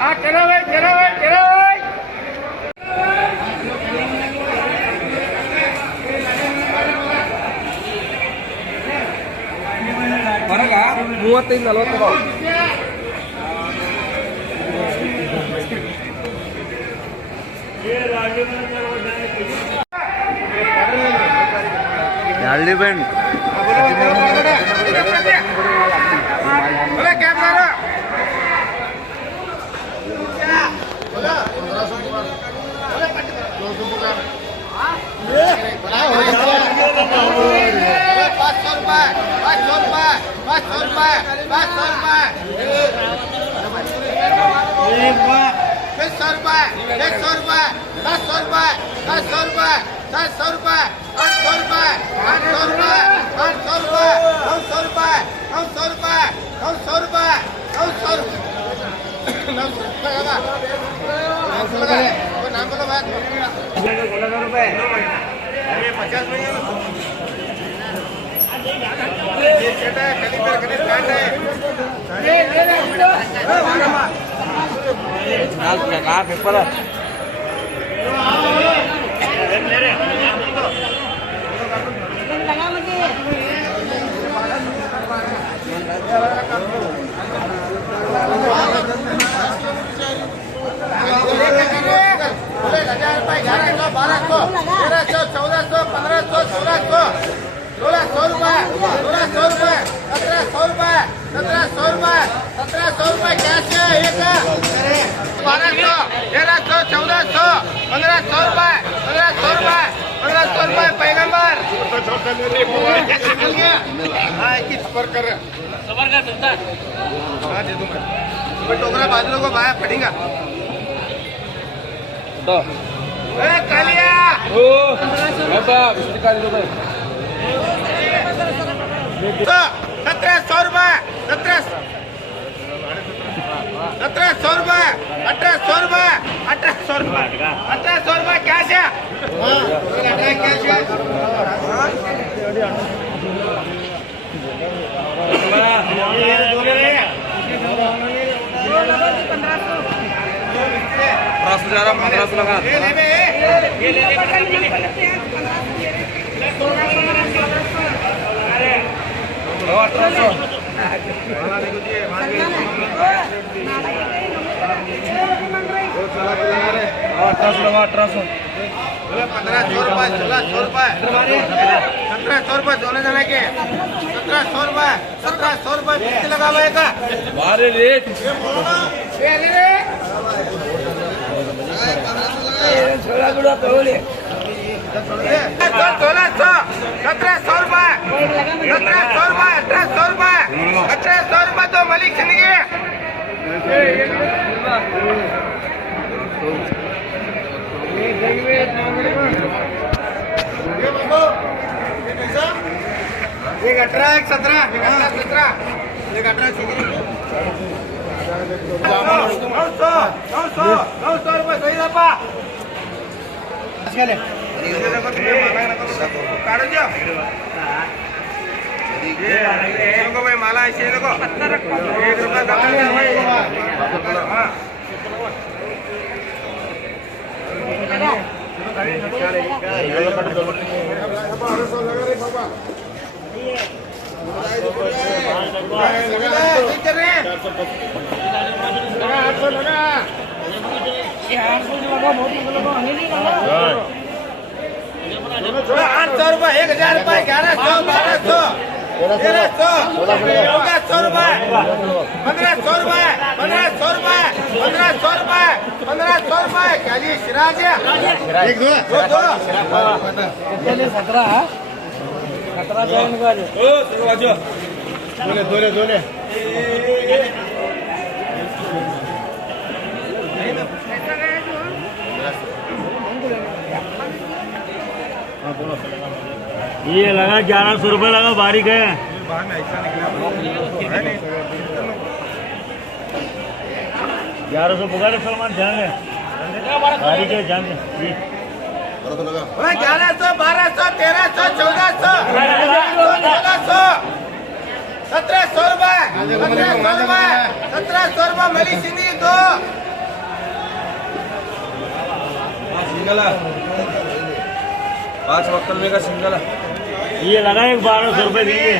हाँ चलो भाई चलो भाई चलो भाई ಬರಗ 35 40 ಯಾಳ್ಳಿ ಬೆಂಡ್ बोले क्या करो नाम बोलो बात 50 में पेपर टोकरा बाजू को बाया पड़ेगा तो कालिया ओ बाबा बिस्किट का दे दो 1700 रुपए 1700 रुपए 1800 रुपए 1800 रुपए 1800 रुपए कैश है कैश है जरा 1500 लगा बोले 1500 रुपए 1600 रुपए 1700 रुपए दोनों जने के 1700 रुपए 1700 रुपए कितने लगा हुआ बारे रेट छोला गुड़ा पहले 1600 1700 रुपए 1700 रुपए 1800 रुपए 1800 रुपए तो मलिक जिंदगी एक 18 एक 17 एक 17 एक 18 900 रुपए सही रहा काढो जो भाई माला ऐसे देखो 1 रुपया ₹800 1000 रुपए 1100 1200 1300 1400 रुपए 1500 रुपए 1500 रुपए 1500 रुपए 1500 रुपए क्या जी सिराज एक दो 17 जॉइन कर दोले ये लगा 1100 रुपये लगा बारीक है बाहर में ऐसा निकला 1100 पुकारे सलमान ध्यान है बारीक है ध्यान है 1100 1200 1300 1400 1700 रुपए 1700 रुपए 1700 रुपए मेरी सिंधी दो सिंगल 5 वक्कल में का सिंगल ये लगा एक 1200 रुपए देंगे।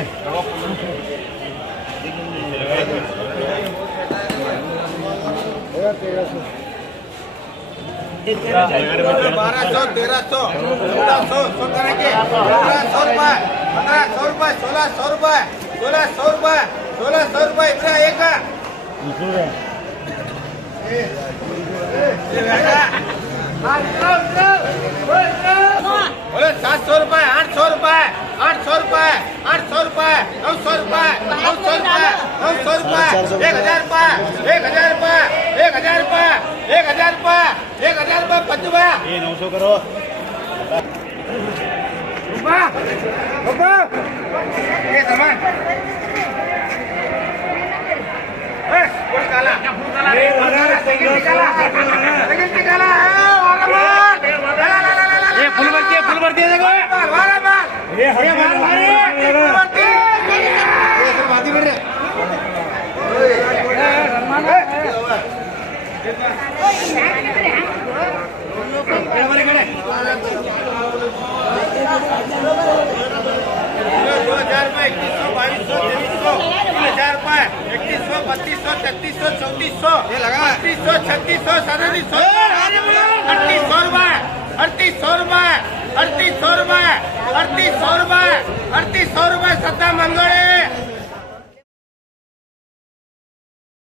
1200 1300 1400 14 के 1500 रुपए 1500 रुपए 1600 रुपए 1600 रुपए 1600 रुपए इतना एक का बोले 700 रुपए 800 रुपए 800 रुपए 800 रुपए 900 रुपए 900 रुपए 900 रुपए 1000 रुपए 1000 रुपए 1000 रुपए 1000 रुपए 1000 रुपए 5 रुपए ये 900 करो। ये सामान फुल काला सेकंड निकाला ये फुल भरती है देखो ये बाती कर दो 2000 रुपए 2100 2200 2300 2100 3200 3300 3400 ये लगा 3500 3600 3700 3800 रुपए 3800 रुपए 3800 रुपए 3800 रुपए 3800 रुपए 37 मंगोड़े